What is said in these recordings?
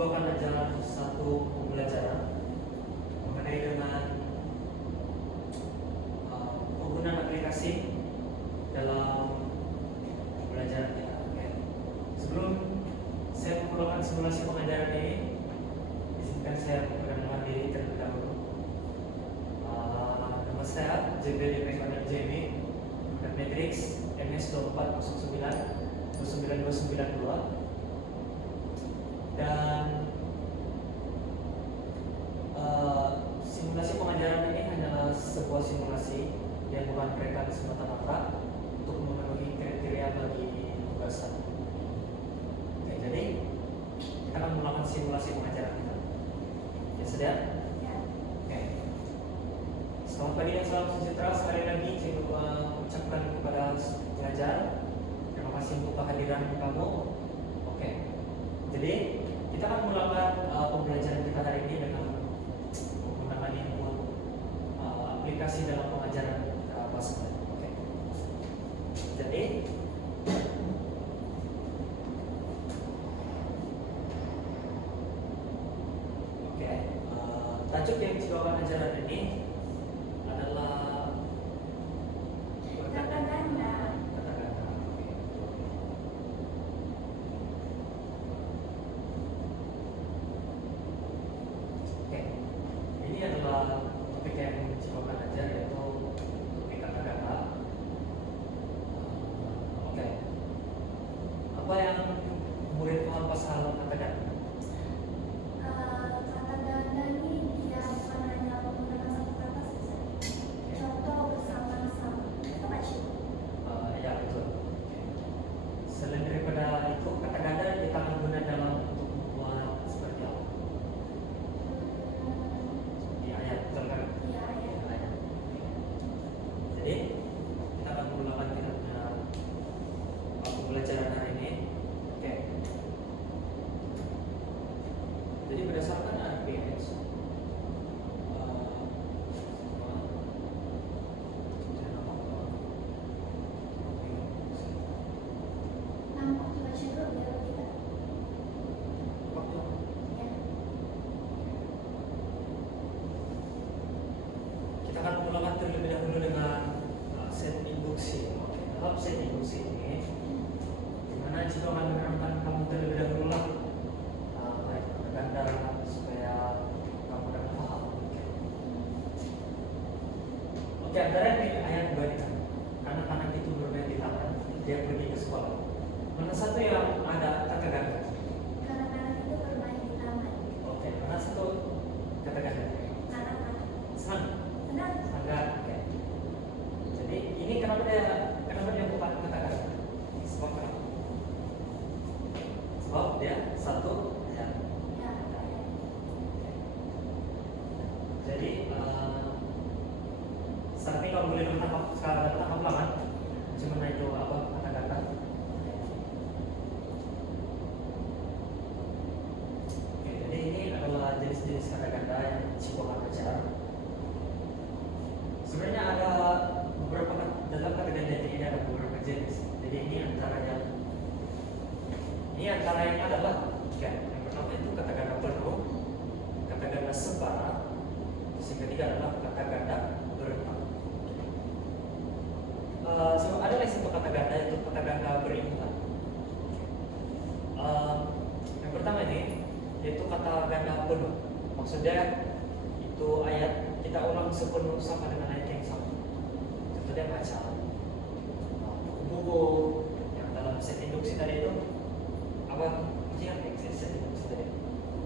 juga akan ajar satu pembelajaran mengenai dengan penggunaan aplikasi dalam pembelajaran kita. Oke. Sebelum saya memulakan simulasi pengajaran ini, izinkan saya memperkenalkan diri terlebih dahulu. Nama saya JBD Pekanan Jamie, Matrix MS 2409 29292, dan simulasi pengajaran ini hanyalah sebuah simulasi yang bukan mereka semata-mata untuk memenuhi kriteria bagi tugasan. Oke, jadi kita akan melakukan simulasi pengajaran kita. Ya, sedia? Ya. Oke. Selamat pagi dan salam sejahtera. Sekali lagi saya mengucapkan kepada pengajar terima kasih untuk kehadiran kamu. Oke. Jadi kita akan melakukan pembelajaran kita hari ini dengan menggunakan input aplikasi dalam pengajaran bahasa. Oke. Jadi tajuk yang dibawakan ajaran ini adalah Kata ganda. kata-kata. Oke. Ini adalah topik yang dibawakan ajar, yaitu topik kata-kata. Oke. Apa yang murid paham pasal kata-kata? Kata ganda ini dia bukan hanya menggunakan satu kata saja. Contoh bersama-sama. Itu macam. Ya, betul. Selain daripada itu, kata ganda kita akan guna dalam untuk membuat seperti apa? Di ayat, betul kan? Iya, ya. Ayat. Jadi kita akan menggunakan pembelajaran hari ini. Oke. Jadi berdasarkan RPS, Nampak juga cerita biar kita. Ya. kita akan menggunakan terlebih dahulu dengan set induksi. Oke. Dalam set induksi ini, dimana jika akan menerangkan kamu terlebih dahulu lah ganda supaya kamu dapat paham. Oke, antara di ayat 2 ini, anak-anak itu bermain di taman, dia pergi ke sekolah. Mana satu yang ada kata ganda? Anak-anak itu bermain di taman. Oke, mana satu kata ganda? Anak-anak. Senang. Benar. Enggak, oke. Jadi ini kenapa dia bukan kata ganda? Sebab kenapa? Sebab dia satu ya. Ya, ya. Jadi saat ini kalau boleh tangkap ulangan, cuma itu apa kata-kata. Oke, jadi ini adalah jenis-jenis kata-kata yang Cipokan ajar. Sebenarnya ada beberapa dalam kata-kata ini ada beberapa jenis. Jadi ini antara yang adalah yang pertama itu kata-kata penuh, kata-kata sembara, yang ketiga adalah kata-kata berentak. So, ada lagi satu kata-kata itu kata-kata berimbang. Yang pertama ini yaitu kata-kata penuh. Maksudnya itu ayat kita ulang sepenuh sama dengan ayat yang sama. Contohnya macam buku yang dalam set induksi tadi itu apa? Yang set induksi tadi.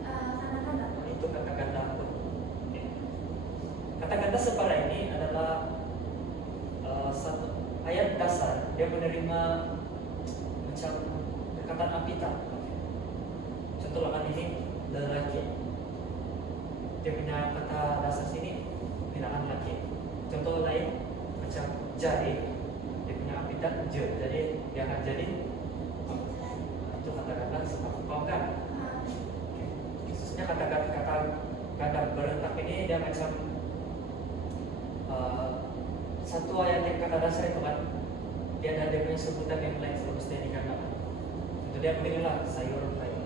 Anak-anak. Itu kata-kata penuh. Kata-kata sembara ini adalah satu ayat dasar, dia menerima macam dekatan apita. Contoh lakan ini lelaki, dia punya kata dasar sini binakan laki. Contoh lain macam jari, dia punya apita je, jadi dia akan jadi itu kata-kata seperti kan. Khususnya kata berentak ini dia macam satu ayat yang kata dasar itu kan dia ada punya sebutan yang lain seharusnya dikatakan. Itu dia pilihlah sayur kayu.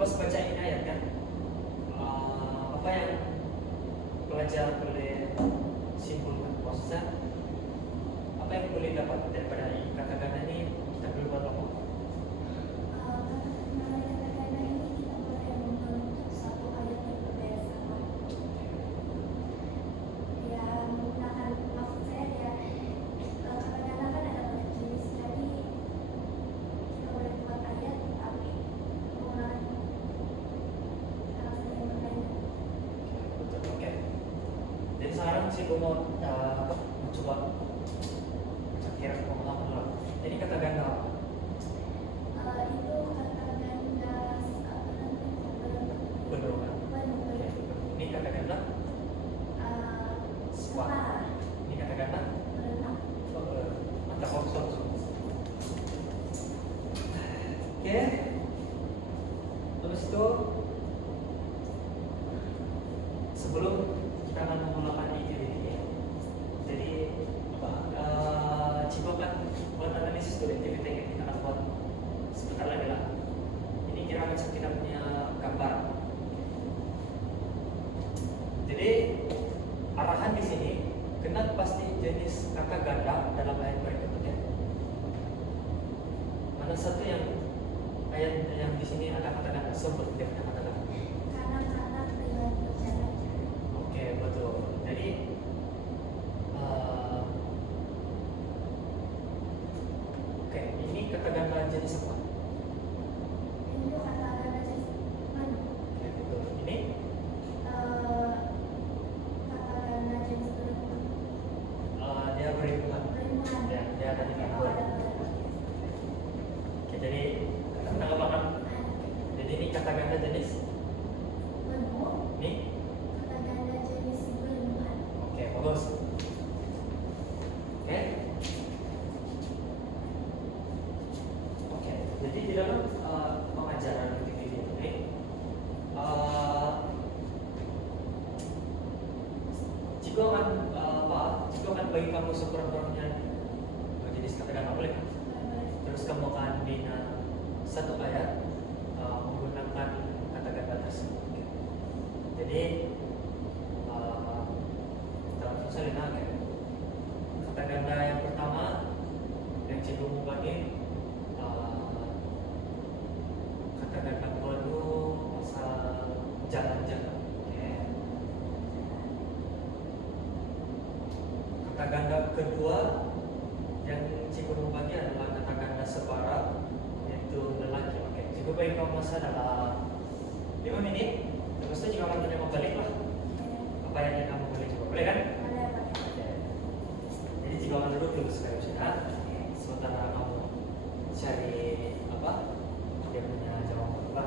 selepas baca ini ayat kan, apa yang pelajar boleh simpulkan? Maksudnya apa yang boleh dapat daripada kata ganda ini? Kita boleh buat apa? Melalui kata-kata ini kita boleh membentuk satu ayat yang berbeda sama. Ya menggunakan maksud saya ya kata-kata kan ada banyak jenis, jadi kita boleh buat ayat tapi menggunakan alasan yang berbeda. Betul, oke. Jadi sekarang sih gue mau coba kira pemahaman dulu. Jadi kata ganda apa? Itu kata ganda Benungan. Oke. Ini kata ganda separa Ini kata ganda berenang. mata kosong. Oke. Terus itu sebelum kita akan menggunakan ini, jadi Ciko kan buat analisis dulu activity yang kita akan buat sebentar lagi lah. Ini kira macam kita punya gambar. Jadi arahan di sini kenal pasti jenis kata ganda dalam ayat berikutnya. Mana satu yang ayat yang di sini ada kata ganda sebut dia punya kata ganda. Kanak-kanak dengan berjalan-jalan. Oke, betul. Jadi oke, ini kata ganda jenis apa? Itu kata ganda jenis mana? Oke, betul. Ini Kata ganda jenis berhubungan. dia berhubungan. Berhubungan. Ya, dia ada di Oh, mana? ada berhubungan. Oke, jadi tanggapan. Jadi ini kata ganda jenis Bentuk. ini. Kata ganda jenis berhubungan. Oke, bagus. Oke. Oke, jadi di dalam pengajaran video ini jika akan bagi kamu sekurang-kurangnya jenis kata ganda boleh kan? Terus kamu akan bina satu ayat menggunakan kata ganda tersebut. Jadi kita langsung saja lihat kata ganda yang pertama yang cikgu mau bagi kata ganda penuh asal jalan-jalan. Oke. Kata ganda kedua yang cikgu mau bagi adalah kata ganda separa, yaitu lelaki. Oke, cikgu bagi kamu masa dalam 5 menit. Terus itu jika kamu tidak mau balik lah, apa yang kamu boleh coba, boleh kan? Oke. Jadi jika kamu duduk dulu sekali saja, sementara kamu cari apa dia punya jawaban apa.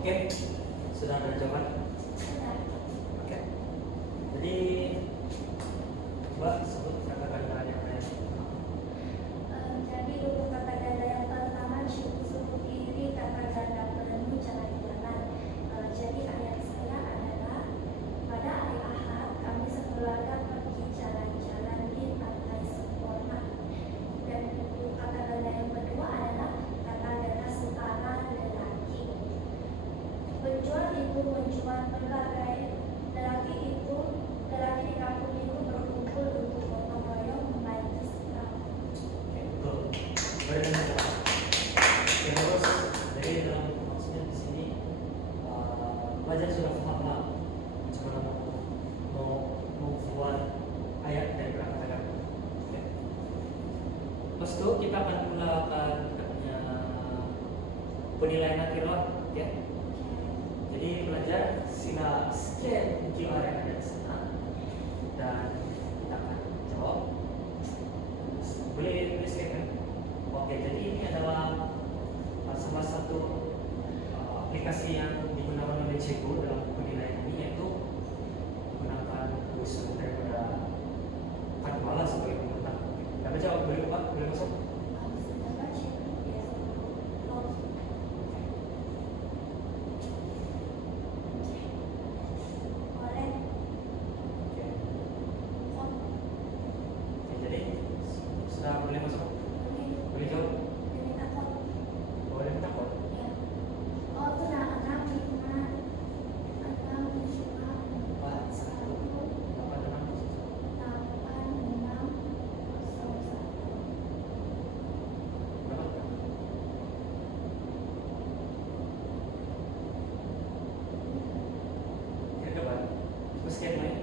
Oke, sudah ada jawaban. Sudah. Oke. Jadi Mbak sebut kata-kata yang lain. Jadi untuk kata ganda yang pertama suku kiri kata ganda penuh jalan-jalan. Jadi ayat saya adalah pada hari Ahad kami sekeluarga pergi jalan-jalan di pantai Sempurna. Dan untuk kata ganda yang kedua adalah kata ganda setara lelaki. Penjual itu menjual berbagai lelaki di kampung itu berkumpul untuk gotong royong membaiki Islam. Oke, betul. Boleh lanjut. Oke, terus jadi dalam maksudnya di sini pelajar sudah paham lah bagaimana mau membuat ayat dari kata-kata. Oke. Lepas itu kita akan mulakan katanya penilaian akhir lah, ya. Jadi pelajar sila scan QR yang ada di sana dan kita akan jawab. Boleh tulis kan? Oke, jadi ini adalah salah satu aplikasi yang digunakan oleh Cikgu dalam penilaian ini, yaitu menggunakan usul daripada Canva sebagai pemenang. Kita baca, boleh Pak? Boleh masuk? Sudah baca ya. Boleh. Oke. Oke, jadi sudah boleh masuk? Boleh jawab? Boleh minta kok? Empat, satu, delapan, enam, berapa? Kira berapa? Terus sekian lain?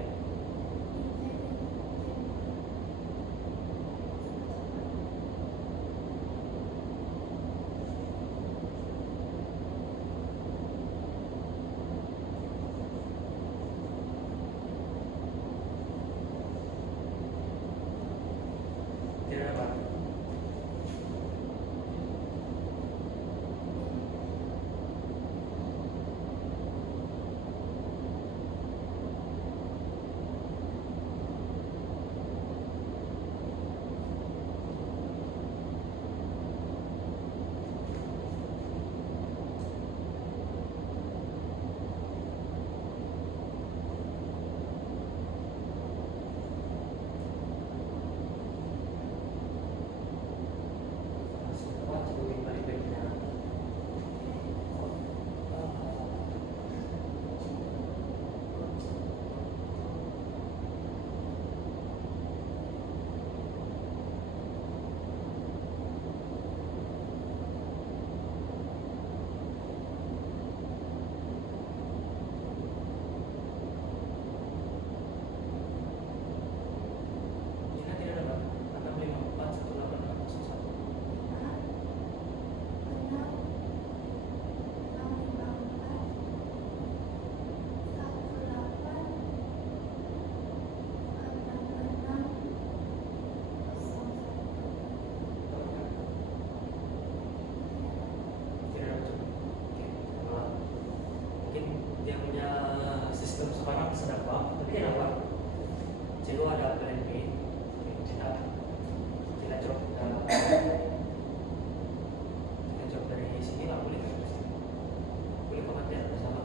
Kira berapa? Semua cukup baik-baiknya. Ini tidak ada, Pak. 6541801. Tidak ada. Oke, ulang. Mungkin dia punya sistem sekarang sedang bang, tapi kenapa? Cikgu ada plan B. Oke, kita coba dari sini lah, boleh kan? Boleh banget ya bersama.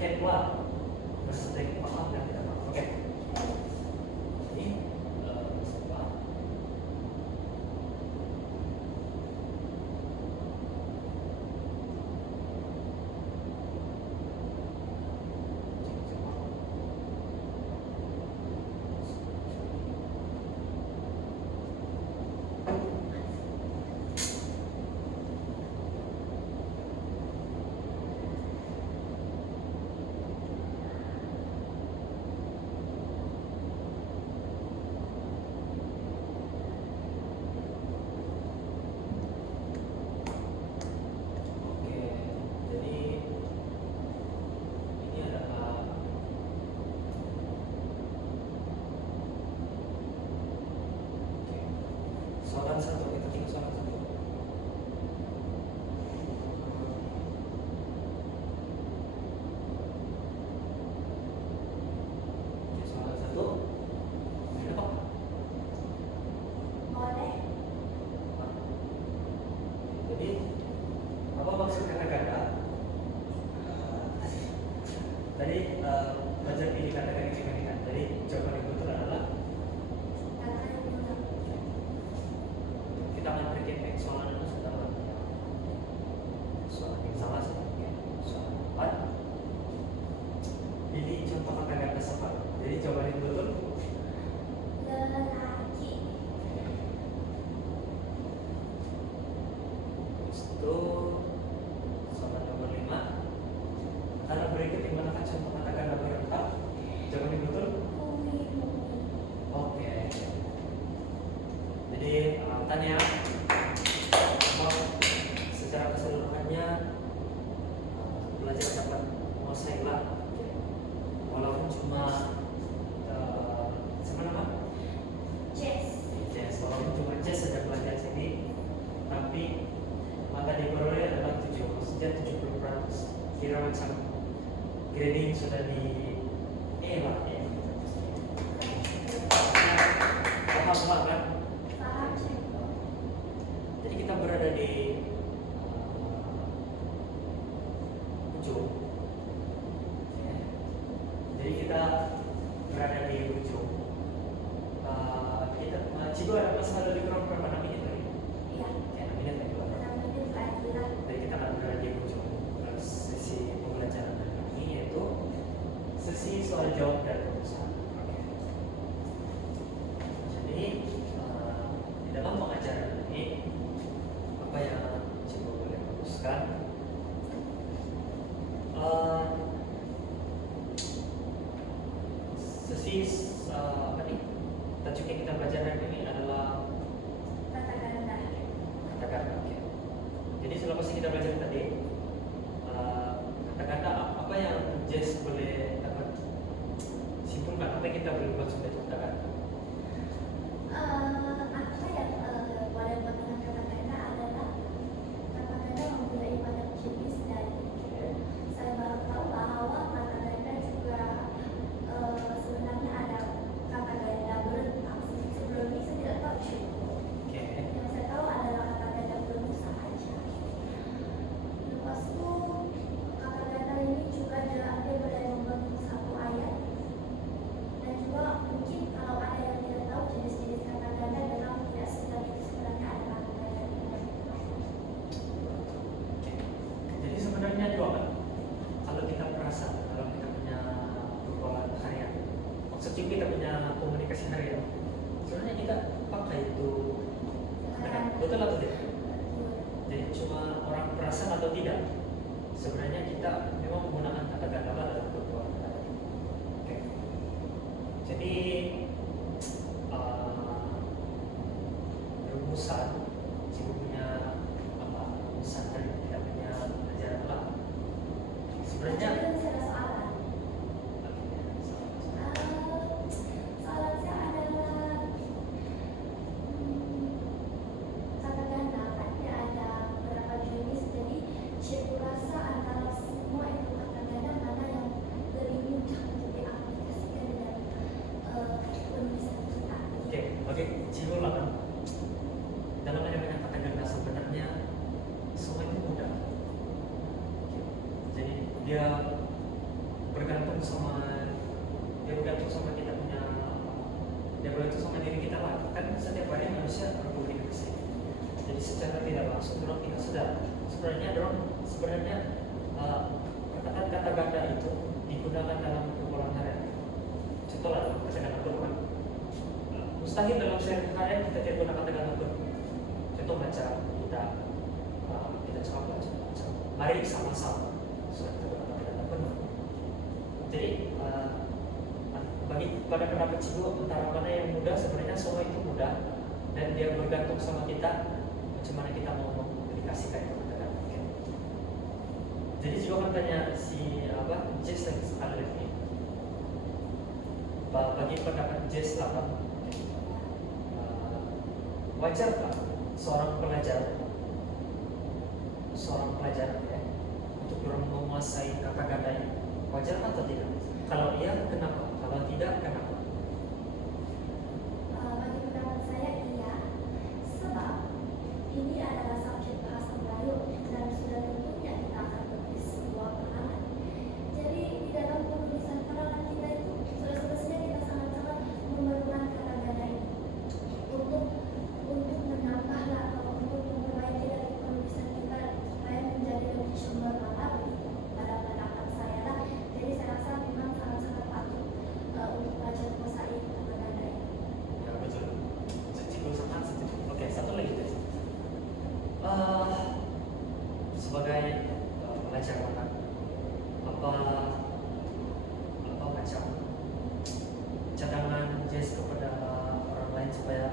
recap lah sesuatu yang paham dan tidak paham. Oke. Jadi siapa? Oke, jadi ini adalah soalan satu, kita tinggal soalan satu. Oke, soalan satu. Ada apa? Boleh. Jadi apa maksud kata ganda? Tadi belajar pilih kata-kata dibandingkan. Jadi jawaban yang betul adalah Kata yang benar. kita akan recap soalan itu setelah soalan yang salah sih. Soalan 4. Pilih contoh kata ganda sepat. Jadi jawaban yang betul Lelaki. itu soalan nomor 5. Karena berikut yang mana contoh kata ganda berempat. Jawaban yang betul. Bumi. Oke. Jadi Tanya, secara keseluruhannya belajar dapat menguasai lah. Walaupun cuma sama nama Jazz. jazz, walaupun cuma jazz saja belajar sini, tapi mata diperoleh adalah 7, maksudnya 70%. Kira macam grading sudah di E lah ya. Paham lah kan? Paham, Cek. Jadi kita berada di ujung. Ya. Jadi kita berada di ujung. Kita Cigo ada masa lebih kurang berapa 6 menit tadi? Iya. Ya, 6 menit lagi lah. 6 menit lagi lah. Jadi kita akan berada di ujung sesi pembelajaran hari ini, yaitu sesi soal jawab dan rumusan. Oke. Jadi di dalam pengajaran ini apa yang Cibo boleh fokuskan? Sesi apa nih? Tajuk yang kita belajar hari ini adalah Kata ganda. kata-kata. Oke. Jadi selepas yang kita belajar tadi, kata-kata apa yang Jess boleh dapat simpulkan, apa yang kita boleh buat sebagai kata-kata? Apa yang boleh buat dengan kata ganda adalah kata ganda mempunyai banyak jenis dan Oke. saya baru tahu bahwa kata ganda juga sebenarnya ada kata ganda berentak. Sebelum ini saya tidak tahu sih. Oke. Yang saya tahu adalah kata ganda berusaha aja. Lepas itu kata ganda ini juga dia boleh membentuk satu ayat, dan juga mungkin kalau ada yang tidak tahu jenis-jenis kata ganda dalam tidak sedang itu sebenarnya ada kata ganda di dalam ayat. Oke. Jadi sebenarnya dua kan? Kalau kita merasa, kalau kita punya pergaulan harian, maksudnya kita punya komunikasi harian, sebenarnya kita pakai itu kata-kata. Betul atau tidak? Jadi cuma orang perasan atau tidak, sebenarnya kita memang menggunakan kata-kata dalam pergaulan harian. Oke. Jadi rumusan, jika punya apa rumusan dan tidak punya pelajaran lah. Sebenarnya Jadi bisa ada soalan. Soalan saya adalah kata ganda kan dia ada beberapa jenis, jadi cikgu rasa antara semua itu kata ganda mana yang lebih mudah untuk diaplikasikan dalam penulisan kita. Oke, Cikgu lah kan. Dalam ada banyak kata ganda sebenarnya semua itu mudah. Oke. Jadi dia Indonesia Republik Indonesia. Jadi secara tidak langsung orang tidak sadar sebenarnya perkataan kata ganda itu digunakan dalam berulang harian. Contoh lah dalam kata-kata kurban. Mustahil dalam sehari-hari kita tidak gunakan kata-kata kurban. Contoh macam kita cakap macam mari sama-sama. Sudah kita gunakan kata-kata kurban. Jadi bagi pada pendapat Cigo, antara mana yang mudah, sebenarnya semua itu mudah dan dia bergantung sama kita macam mana kita mau mengaplikasikan itu kata-kata. Okay. Jadi Cigo kan tanya si Jess lagi sekali lagi. Bagi pendapat Jess lah, wajar pak seorang pelajar ya, untuk orang menguasai kata ganda ini, wajar atau tidak? Kalau iya, kenapa? Kalau tidak, kenapa? Bagi pendapat saya iya, sebab ini adalah subjek bahasa Melayu dan sudah tentunya kita akan menulis sebuah karangan. Jadi di dalam penulisan karangan kita itu sudah semestinya kita sangat-sangat memerlukan kata ganda ini untuk menambahlah atau untuk memperbaiki dari penulisan kita supaya menjadi lebih cemerlang begitu pada pendapat saya lah. Jadi saya rasa memang sangat-sangat patut untuk belajar mosaik kata ganda ini. Ya betul. Cigo sangat setuju. Oke, satu lagi guys. Sebagai pelajar mana? Apa macam cadangan Jess kepada orang lain supaya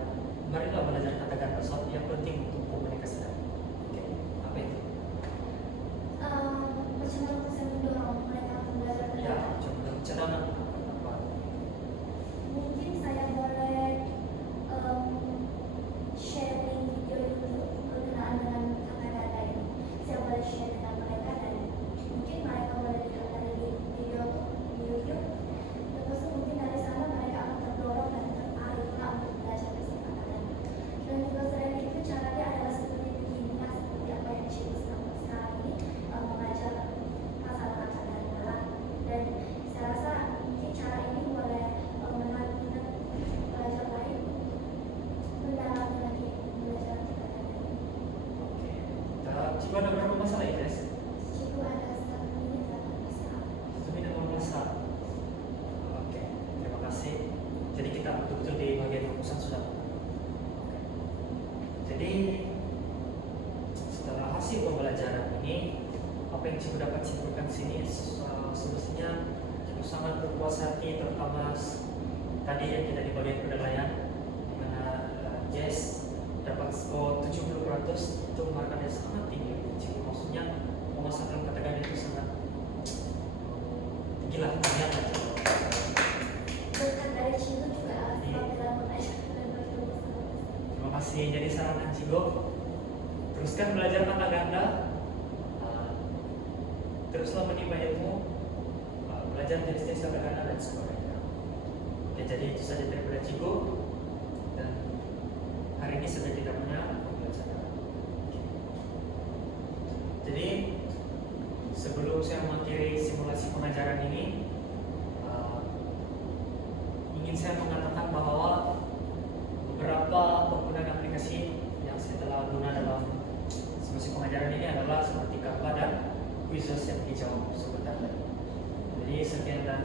marilah belajar kata ganda, soal yang penting untuk komunikasi. Oke, apa itu? Macam mana saya mendorong mereka untuk belajar kata Ya, ganda? coba cadangan apa? Mungkin saya boleh sharing video YouTube berkenaan dengan kata ganda ini. Saya boleh share dengan mereka dan mungkin mereka boleh lihat dari video di YouTube. Terus mungkin dari sana mereka akan terdorong dan tertarik lah untuk belajar kata ganda. Dan juga selain itu caranya adalah seperti begini, seperti apa yang Cikgu sekarang ini mengajar masalah kata ganda lah. Dan saya rasa mungkin cara ini boleh menarik minat pelajar lain mendalami lagi belajar kata ganda ini. Oke. Cigo ada berapa masalah ya guys? Cikgu ada 1 menit 8 1 menit 15. Oke, terima kasih. Jadi kita betul-betul di bagian rumusan sudah. Oke. Jadi setelah hasil pembelajaran ini, apa yang Cigo dapat simpulkan sini semestinya Cigo sangat berpuas hati, terutama tadi yang kita di bagian penilaian di mana Jess dapat skor 70%, itu markah yang sangat tinggi. Cigo maksudnya memasangkan kata ganda itu sangat tinggi lah, ternyata. berkat dari Cikgu juga apabila mengajar dan bertemu sama Terima kasih. Jadi saran Cigo, teruskan belajar kata ganda, teruslah menimba ilmu, belajar jenis-jenis kata ganda dan sebagainya. Oke, jadi itu saja daripada Cigo, dan hari ini sudah tidak punya pembelajaran. Jadi sebelum saya mengakhiri simulasi pengajaran ini, ingin saya mengatakan bahwa beberapa penggunaan aplikasi yang saya telah guna dalam simulasi pengajaran ini adalah seperti Canva dan quizzes yang dijawab sebentar. Jadi sekian dan